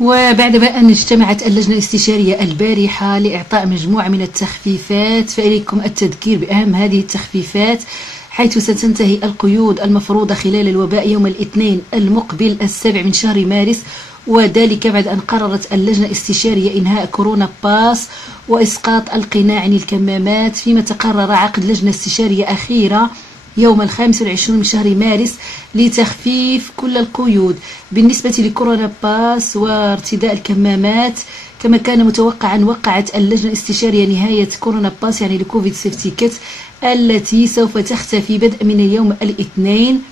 وبعد ما أن اجتمعت اللجنة الاستشارية البارحة لإعطاء مجموعة من التخفيفات، فإليكم التذكير بأهم هذه التخفيفات، حيث ستنتهي القيود المفروضة خلال الوباء يوم الاثنين المقبل 7 من شهر مارس، وذلك بعد أن قررت اللجنة الاستشارية إنهاء كورونا باس وإسقاط القناع عن الكمامات، فيما تقرر عقد لجنة استشارية أخيرة يوم 25 من شهر مارس لتخفيف كل القيود بالنسبة لكورونا باس وارتداء الكمامات. كما كان متوقعا، وقعت اللجنة الاستشارية نهاية كورونا باس يعني لكوفيد سيفتي كيت التي سوف تختفي بدءا من اليوم الاثنين.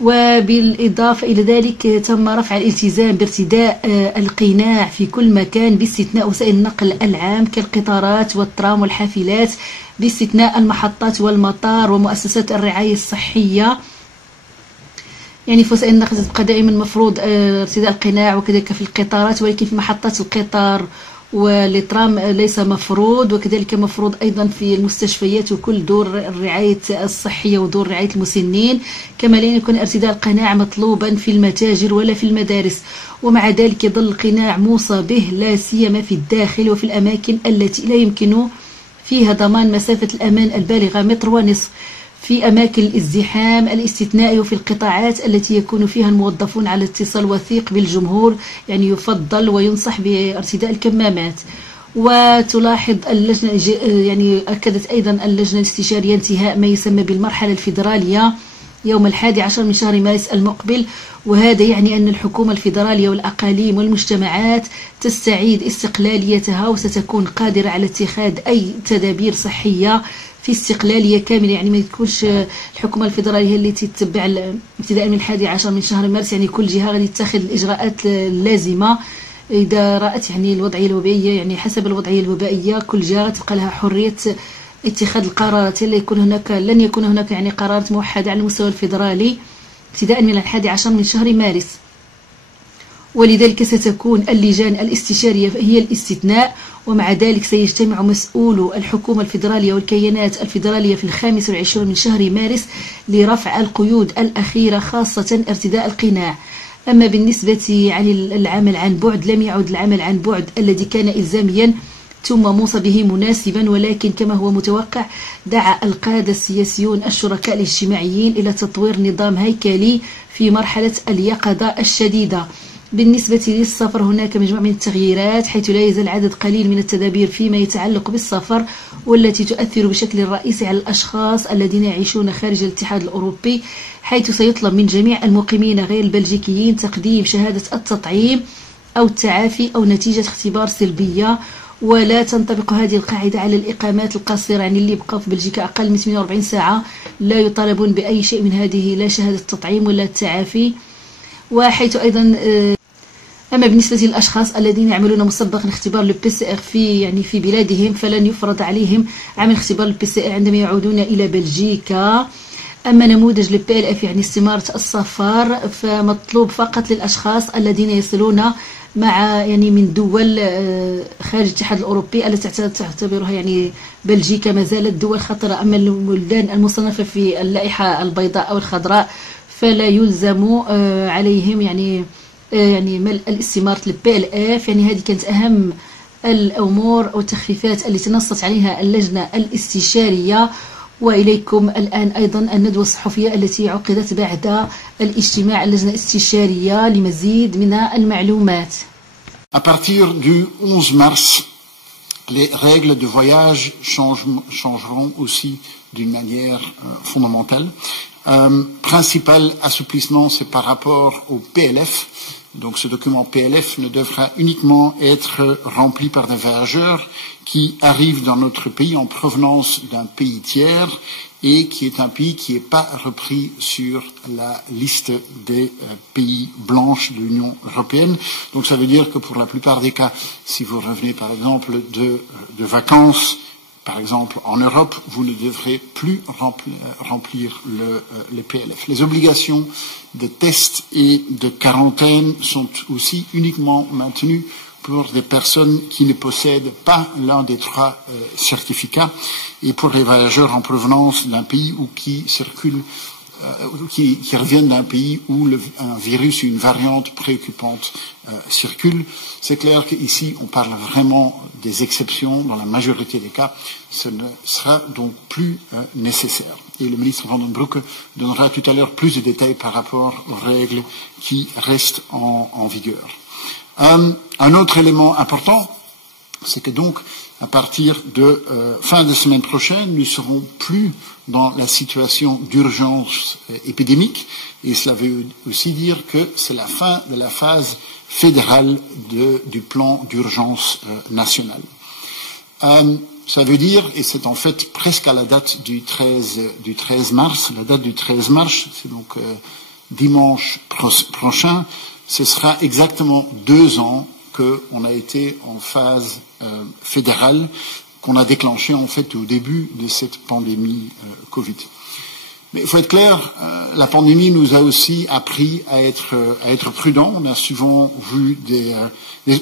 وبالإضافة إلى ذلك تم رفع الالتزام بارتداء القناع في كل مكان باستثناء وسائل النقل العام كالقطارات والترام والحافلات، باستثناء المحطات والمطار ومؤسسات الرعاية الصحية. يعني في وسائل النقل تبقى دائما مفروض ارتداء القناع، وكذلك في القطارات، ولكن في محطات القطار والترام ليس مفروض، وكذلك مفروض أيضا في المستشفيات وكل دور الرعاية الصحية ودور رعاية المسنين. كما لا يكون ارتداء القناع مطلوبا في المتاجر ولا في المدارس، ومع ذلك يظل القناع موصى به لا سيما في الداخل وفي الأماكن التي لا يمكن فيها ضمان مسافة الأمان البالغة متر ونصف، في أماكن الازدحام الاستثنائي، وفي القطاعات التي يكون فيها الموظفون على اتصال وثيق بالجمهور، يعني يفضل وينصح بارتداء الكمامات. وتلاحظ اللجنة، يعني أكدت أيضا اللجنة الاستشارية انتهاء ما يسمى بالمرحلة الفيدرالية يوم 11 من شهر مارس المقبل، وهذا يعني أن الحكومة الفيدرالية والأقاليم والمجتمعات تستعيد استقلاليتها وستكون قادرة على اتخاذ أي تدابير صحية في استقلالية كاملة. يعني ما تكونش الحكومة الفيدرالية هي اللي تتبع ابتداء من 11 من شهر مارس، يعني كل جهة غادي تتخذ الإجراءات اللازمة إذا رأت يعني الوضعية الوبائية، يعني حسب الوضعية الوبائية كل جهة تبقى لها حرية اتخاذ القرارات. لن يكون هناك يعني قرارات موحدة على المستوى الفيدرالي ابتداء من 11 من شهر مارس، ولذلك ستكون اللجان الاستشارية هي الاستثناء. ومع ذلك سيجتمع مسؤولو الحكومة الفيدرالية والكيانات الفيدرالية في 25 من شهر مارس لرفع القيود الأخيرة، خاصة ارتداء القناع. أما بالنسبة عن العمل عن بعد، لم يعد العمل عن بعد الذي كان إلزاميا ثم موصى به مناسبا، ولكن كما هو متوقع دعا القادة السياسيون الشركاء الاجتماعيين إلى تطوير نظام هيكلي في مرحلة اليقظة الشديدة. بالنسبة للسفر هناك مجموعة من التغييرات، حيث لا يزال عدد قليل من التدابير فيما يتعلق بالسفر، والتي تؤثر بشكل رئيسي على الأشخاص الذين يعيشون خارج الاتحاد الأوروبي، حيث سيطلب من جميع المقيمين غير البلجيكيين تقديم شهادة التطعيم أو التعافي أو نتيجة اختبار سلبية. ولا تنطبق هذه القاعدة على الإقامات القصيرة، يعني اللي بقوا في بلجيكا أقل من 48 ساعة لا يطالبون بأي شيء من هذه، لا شهادة التطعيم ولا التعافي. وحيث أيضا أما بالنسبة للأشخاص الذين يعملون مسبقا اختبار الPCR في بلادهم، فلن يفرض عليهم عمل اختبار الPCR عندما يعودون إلى بلجيكا. أما نموذج الPLF يعني استمارة السفر، فمطلوب فقط للأشخاص الذين يصلون مع من دول خارج الاتحاد الأوروبي التي تعتبرها بلجيكا ما زالت دول خطرة. أما البلدان المصنفة في اللائحة البيضاء أو الخضراء فلا يلزم عليهم ملء الاستمارة الPLF. هذه كانت أهم الأمور أو التخفيفات التي نصت عليها اللجنة الاستشارية. وإليكم الآن أيضا الندوة الصحفية التي عقدت بعد الاجتماع اللجنة الاستشارية لمزيد من المعلومات. À partir du 11 mars, les règles de voyage changeront aussi d'une manière fondamentale. Principal assouplissement, c'est par rapport au PLF. Donc ce document PLF ne devra uniquement être rempli par des voyageurs qui arrivent dans notre pays en provenance d'un pays tiers et qui est un pays qui n'est pas repris sur la liste des pays blanches de l'Union européenne. Donc ça veut dire que pour la plupart des cas, si vous revenez par exemple de vacances, par exemple en Europe, vous ne devrez plus remplir le PLF. Les obligations de tests et de quarantaine sont aussi uniquement maintenues pour des personnes qui ne possèdent pas l'un des trois certificats et pour les voyageurs en provenance d'un pays ou qui circulent qui reviennent d'un pays où un virus, une variante préoccupante circule. C'est clair qu'ici, on parle vraiment des exceptions. Dans la majorité des cas, ce ne sera donc plus nécessaire. Et le ministre Van den Broeke donnera tout à l'heure plus de détails par rapport aux règles qui restent en vigueur. Un autre élément important, c'est que donc, à partir de fin de semaine prochaine, nous ne serons plus dans la situation d'urgence épidémique, et cela veut aussi dire que c'est la fin de la phase fédérale du plan d'urgence national. Ça veut dire, et c'est en fait presque à la date du 13 mars, la date du 13 mars, c'est donc dimanche prochain, ce sera exactement 2 ans qu'on a été en phase fédérale, qu'on a déclenchée en fait au début de cette pandémie Covid. Mais il faut être clair, la pandémie nous a aussi appris à être prudents. On a souvent vu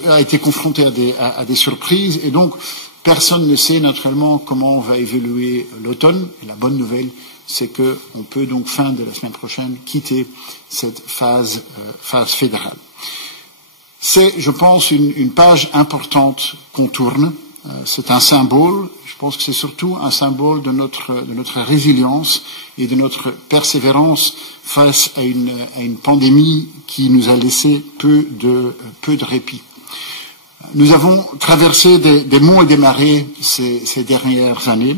a été confronté à des surprises, et donc personne ne sait naturellement comment va évoluer l'automne. Et la bonne nouvelle, c'est qu'on peut donc fin de la semaine prochaine quitter cette phase fédérale. C'est, je pense, une page importante qu'on tourne. C'est un symbole. Je pense que c'est surtout un symbole de notre résilience et de notre persévérance face à une pandémie qui nous a laissé peu de répit. Nous avons traversé des monts et des marais ces dernières années,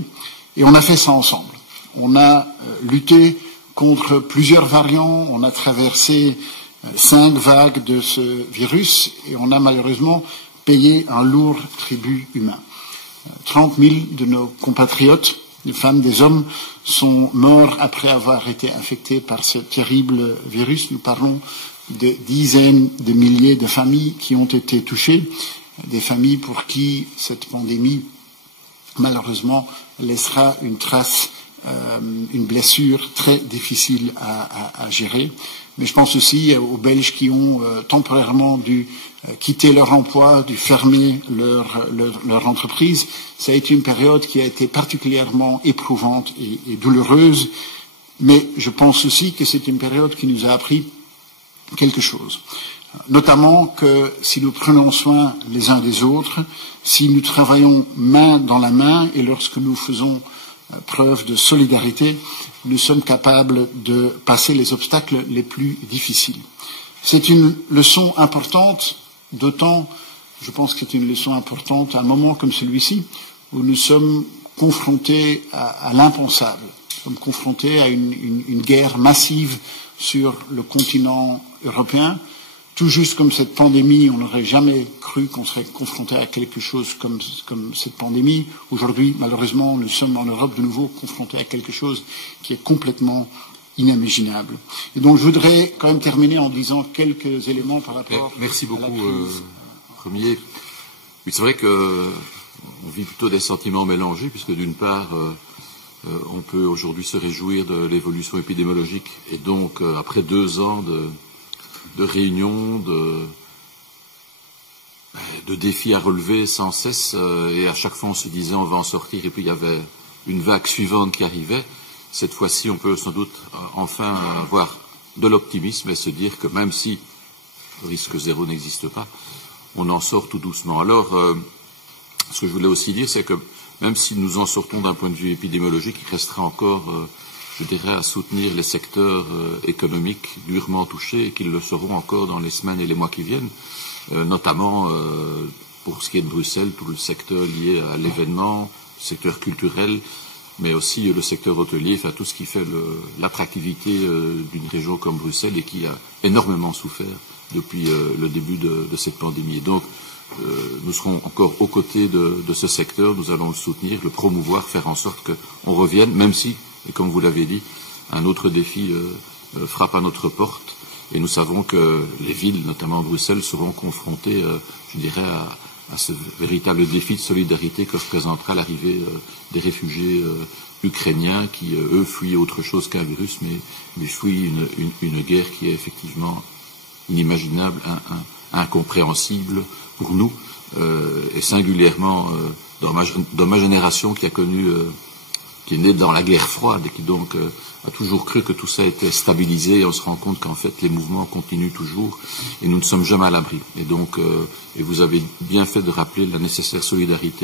et on a fait ça ensemble. On a lutté contre plusieurs variants, on a traversé 5 vagues de ce virus, et on a malheureusement payé un lourd tribut humain. 30 000 de nos compatriotes, des femmes, des hommes, sont morts après avoir été infectés par ce terrible virus. Nous parlons de dizaines de milliers de familles qui ont été touchées, des familles pour qui cette pandémie, malheureusement, laissera une trace, une blessure très difficile à gérer. Mais je pense aussi aux Belges qui ont temporairement dû quitter leur emploi, dû fermer leur entreprise. Ça a été une période qui a été particulièrement éprouvante et douloureuse, mais je pense aussi que c'est une période qui nous a appris quelque chose. Notamment que si nous prenons soin les uns des autres, si nous travaillons main dans la main, et lorsque nous faisons preuve de solidarité, nous sommes capables de passer les obstacles les plus difficiles. C'est une leçon importante, d'autant, je pense que c'est une leçon importante à un moment comme celui-ci, où nous sommes confrontés à l'impensable. Nous sommes confrontés à une guerre massive sur le continent européen. Tout juste comme cette pandémie, on n'aurait jamais cru qu'on serait confronté à quelque chose comme cette pandémie. Aujourd'hui, malheureusement, nous sommes en Europe de nouveau confrontés à quelque chose qui est complètement inimaginable. Et donc, je voudrais quand même terminer en disant quelques éléments par rapport Merci beaucoup, Premier. Oui, c'est vrai qu'on vit plutôt des sentiments mélangés, puisque d'une part, on peut aujourd'hui se réjouir de l'évolution épidémiologique, et donc, après 2 ans de réunions, de défis à relever sans cesse, et à chaque fois on se disait on va en sortir, et puis il y avait une vague suivante qui arrivait. Cette fois-ci, on peut sans doute enfin avoir de l'optimisme et se dire que même si le risque zéro n'existe pas, on en sort tout doucement. Alors, ce que je voulais aussi dire, c'est que même si nous en sortons d'un point de vue épidémiologique, il restera encore je dirais, à soutenir les secteurs économiques durement touchés et qu'ils le seront encore dans les semaines et les mois qui viennent, notamment pour ce qui est de Bruxelles, tout le secteur lié à l'événement, le secteur culturel, mais aussi le secteur hôtelier, enfin tout ce qui fait l'attractivité d'une région comme Bruxelles et qui a énormément souffert depuis le début de cette pandémie. Et donc, nous serons encore aux côtés de ce secteur, nous allons le soutenir, le promouvoir, faire en sorte qu'on revienne, même si, et comme vous l'avez dit, un autre défi frappe à notre porte, et nous savons que les villes, notamment Bruxelles, seront confrontées, je dirais, à ce véritable défi de solidarité que représentera l'arrivée des réfugiés ukrainiens qui, eux, fuient autre chose qu'un virus, mais fuient une guerre qui est effectivement inimaginable, incompréhensible pour nous, et singulièrement dans ma génération qui a connu qui est né dans la guerre froide et qui donc a toujours cru que tout ça était stabilisé, et on se rend compte qu'en fait les mouvements continuent toujours et nous ne sommes jamais à l'abri. Et donc, et vous avez bien fait de rappeler la nécessaire solidarité